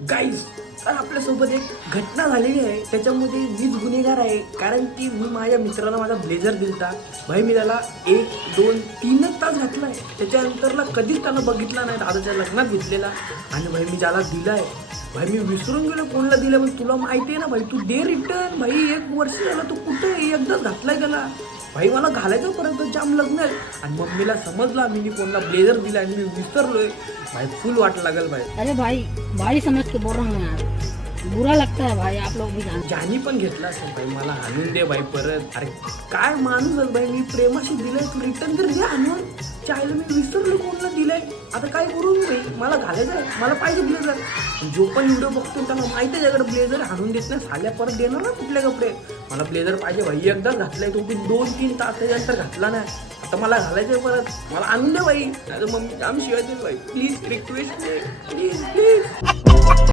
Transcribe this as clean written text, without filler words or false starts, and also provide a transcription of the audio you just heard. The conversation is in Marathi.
गाईज, तर आपल्यासोबत एक घटना झालेली आहे, त्याच्यामध्ये मीच गुन्हेगार आहे. कारण की मी माझ्या मित्राला माझा ब्लेझर दिलता. भाई मी त्याला 1-2-3 तास घातलाय. त्याच्यानंतरला कधीच त्यानं बघितला नाही. दादाच्या लग्नात घेतलेला. आणि भाई मी ज्याला दिलाय, भाई मी विसरून गेलो कोणाला दिलं. पण तुला माहिती आहे ना भाई, तू दे रिटर्न. भाई 1 वर्ष झालं, तू कुठे एकदाच घातलाय त्याला. भाई मला घालायचं परत, जाम लग्न आहे. आणि मम्मीला समजला मी कोणाला ब्लेझर दिला आणि मी विसरलोय. भाई फुल वाट लागल भाई. अरे भाई, भाई समझ के बोल रहा हूँ यार, बुरा लगता है भाई, आप लोग भी जानते ज्यानी पण घेतला असेल भाई, मला आणून दे भाई परत. अरे काय माणूस आहे भाई, मी प्रेमाशी दिलंय, तू रिटर्न तर दे आणून. चायला मी विसरलो कोणाला दिलंय. आता काय करू मी भाई, मला घालायचं आहे, मला पाहिजे ब्लेझर. जो पण व्हिडिओ बघतो त्याला माहिती आहे त्याकडे ब्लेझर आणून देत नाही. साल्या परत देणार ना कुठले कपडे. मला ब्लेझर पाहिजे भाई, एकदाच घातलाय तो, 2-3 तास त्याच्यानंतर घातला नाही. आता मला घालायचं आहे परत, मला आणून दे भाई. नाही तर मम्मी आम्ही शिवाय देईल भाई. Please request, please please.